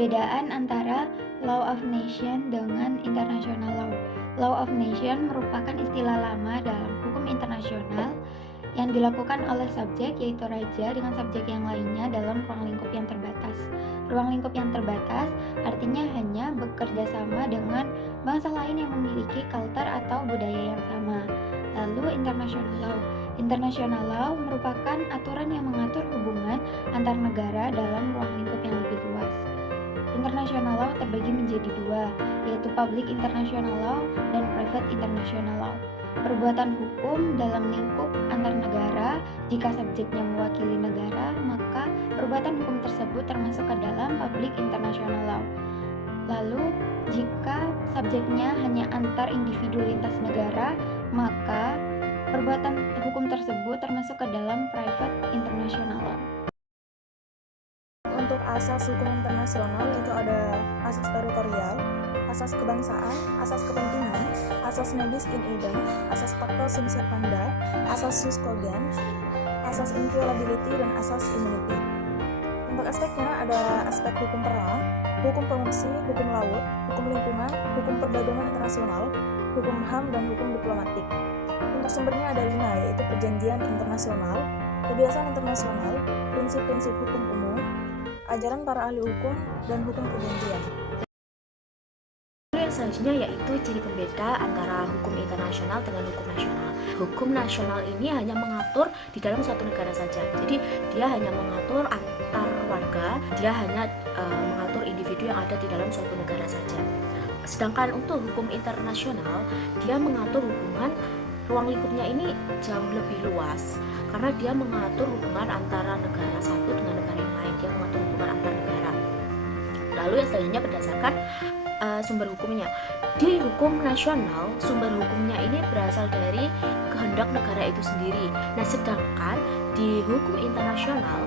Perbedaan antara Law of Nation dengan International Law. Law of Nation merupakan istilah lama dalam hukum internasional yang dilakukan oleh subjek, yaitu raja, dengan subjek yang lainnya dalam ruang lingkup yang terbatas. Ruang lingkup yang terbatas artinya hanya bekerja sama dengan bangsa lain yang memiliki kultur atau budaya yang sama. Lalu International Law. International Law merupakan aturan yang mengatur hubungan antar negara dalam ruang lingkup yang lebih luas. International Law terbagi menjadi dua, yaitu Public International Law dan Private International Law. Perbuatan hukum dalam lingkup antar negara, jika subjeknya mewakili negara, maka perbuatan hukum tersebut termasuk ke dalam Public International Law. Lalu, jika subjeknya hanya antar individu lintas negara, maka perbuatan hukum tersebut termasuk ke dalam Private International Law. Untuk asas hukum internasional itu ada asas teritorial, asas kebangsaan, asas kepentingan, asas nebis in idem, asas pacta sunt servanda, asas jus cogens, asas inviolability, dan asas immunity. Untuk aspeknya ada aspek hukum perang, hukum pengungsi, hukum laut, hukum lingkungan, hukum perdagangan internasional, hukum HAM, dan hukum diplomatik. Untuk sumbernya ada 5, yaitu perjanjian internasional, kebiasaan internasional, prinsip-prinsip hukum umum, ajaran para ahli hukum, dan hukum perjanjian. Yang selanjutnya yaitu ciri pembeda antara hukum internasional dengan hukum nasional. Hukum nasional ini hanya mengatur di dalam suatu negara saja. Jadi dia hanya mengatur antar warga, dia hanya mengatur individu yang ada di dalam suatu negara saja. Sedangkan untuk hukum internasional, dia mengatur hubungan ruang lingkupnya ini jauh lebih luas karena dia mengatur hubungan antara negara satu dengan negara yang lain. Dia mengatur hubungan antar negara. Lalu yang selanjutnya berdasarkan sumber hukumnya. Di hukum nasional, sumber hukumnya ini berasal dari kehendak negara itu sendiri. Nah, sedangkan di hukum internasional,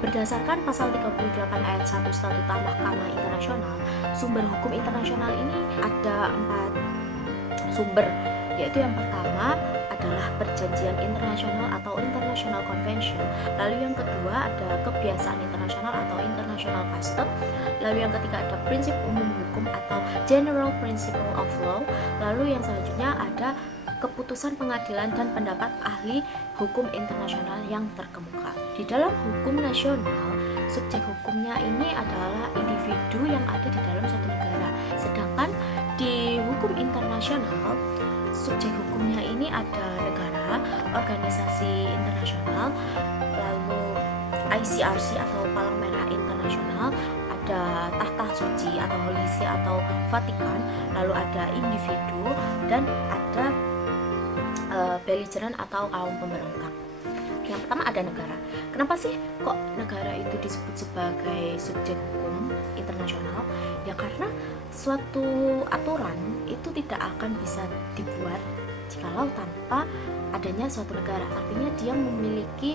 berdasarkan pasal 38 ayat 1 Statuta Mahkamah Internasional, sumber hukum internasional ini ada 4 sumber, yaitu yang pertama adalah perjanjian internasional atau International Convention. Lalu yang kedua ada kebiasaan internasional atau International Custom. Lalu yang ketiga ada prinsip umum hukum atau General Principle of Law. Lalu yang selanjutnya ada keputusan pengadilan dan pendapat ahli hukum internasional yang terkemuka. Di dalam hukum nasional, subjek hukumnya ini adalah individu yang ada di dalam suatu negara. Sedangkan di hukum internasional, subjek hukumnya ini ada negara, organisasi internasional, lalu ICRC atau Palang Merah Internasional, ada tahta suci atau Holy See atau Vatikan, lalu ada individu, dan ada belligerent atau kaum pemberontak. Yang pertama ada negara. Kenapa sih kok negara itu disebut sebagai subjek hukum internasional? Ya karena suatu aturan itu tidak akan bisa dibuat jikalau tanpa adanya suatu negara. Artinya dia memiliki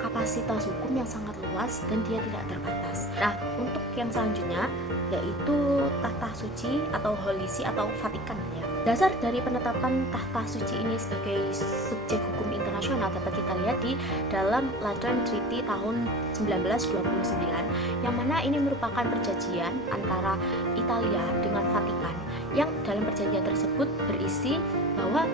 kapasitas hukum yang sangat luas dan dia tidak terbatas. Nah, untuk yang selanjutnya yaitu tahta suci atau Holy See atau Vatikan ya. Dasar dari penetapan tahta suci ini sebagai subjek hukum internasional dapat kita lihat di dalam Lateran Treaty tahun 1929, yang mana ini merupakan perjanjian antara Italia dengan Vatikan, yang dalam perjanjian tersebut berisi bahwa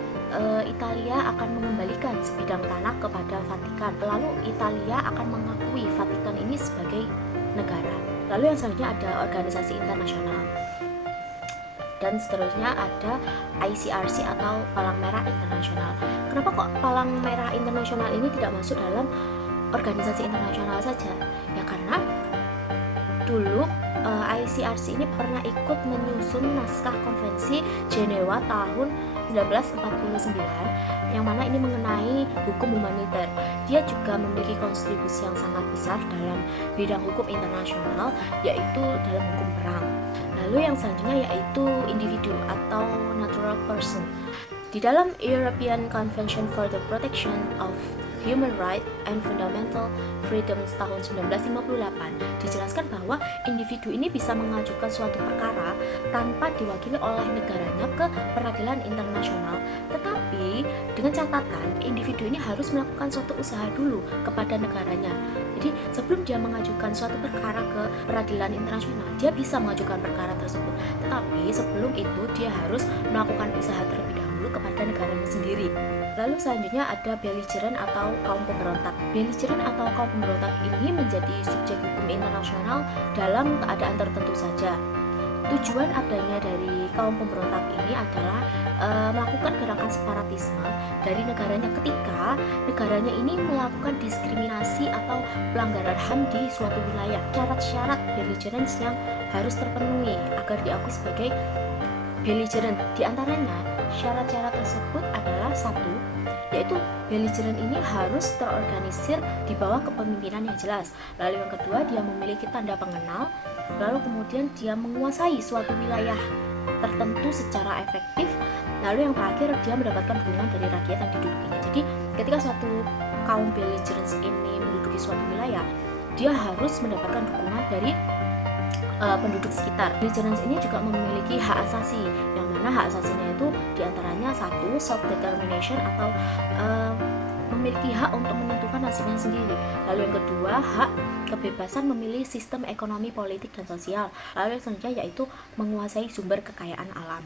Italia akan mengembalikan sebidang tanah kepada Vatikan. Lalu Italia akan mengakui Vatikan ini sebagai negara. Lalu yang selanjutnya ada organisasi internasional. Dan seterusnya ada ICRC atau Palang Merah Internasional. Kenapa kok Palang Merah Internasional ini tidak masuk dalam organisasi internasional saja? Ya karena dulu ICRC ini pernah ikut menyusun naskah konvensi Jenewa tahun 1949 yang mana ini mengenai hukum humaniter. Dia juga memiliki kontribusi yang sangat besar dalam bidang hukum internasional, yaitu dalam hukum perang. Lalu yang selanjutnya yaitu individu atau natural person. Di dalam European Convention for the Protection of Human Rights and Fundamental Freedoms tahun 1958 dijelaskan bahwa individu ini bisa mengajukan suatu perkara tanpa diwakili oleh negaranya ke peradilan internasional. Tetapi Tapi dengan catatan individu ini harus melakukan suatu usaha dulu kepada negaranya. Jadi sebelum dia mengajukan suatu perkara ke peradilan internasional, dia bisa mengajukan perkara tersebut. Tetapi sebelum itu dia harus melakukan usaha terlebih dahulu kepada negaranya sendiri. Lalu selanjutnya ada belligerent atau kaum pemberontak. Belligerent atau kaum pemberontak ini menjadi subjek hukum internasional dalam keadaan tertentu saja. Tujuan adanya dari kaum pemberontak ini adalah melakukan gerakan separatisme dari negaranya ketika negaranya ini melakukan diskriminasi atau pelanggaran HAM di suatu wilayah. Syarat-syarat belligerence yang harus terpenuhi agar diakui sebagai belligerent. Di antaranya syarat-syarat tersebut adalah satu, yaitu belligerent ini harus terorganisir di bawah kepemimpinan yang jelas. Lalu yang kedua, dia memiliki tanda pengenal. Lalu kemudian dia menguasai suatu wilayah tertentu secara efektif. Lalu yang terakhir, dia mendapatkan dukungan dari rakyat yang didudukinya. Jadi ketika suatu kaum belligerent ini menduduki suatu wilayah, dia harus mendapatkan dukungan dari penduduk sekitar. Belligerence ini juga memiliki hak asasi, yang mana hak asasinya itu diantaranya satu, self determination atau memiliki hak untuk menentukan nasibnya sendiri. Lalu yang kedua, hak kebebasan memilih sistem ekonomi, politik, dan sosial. Lalu yang selanjutnya yaitu menguasai sumber kekayaan alam.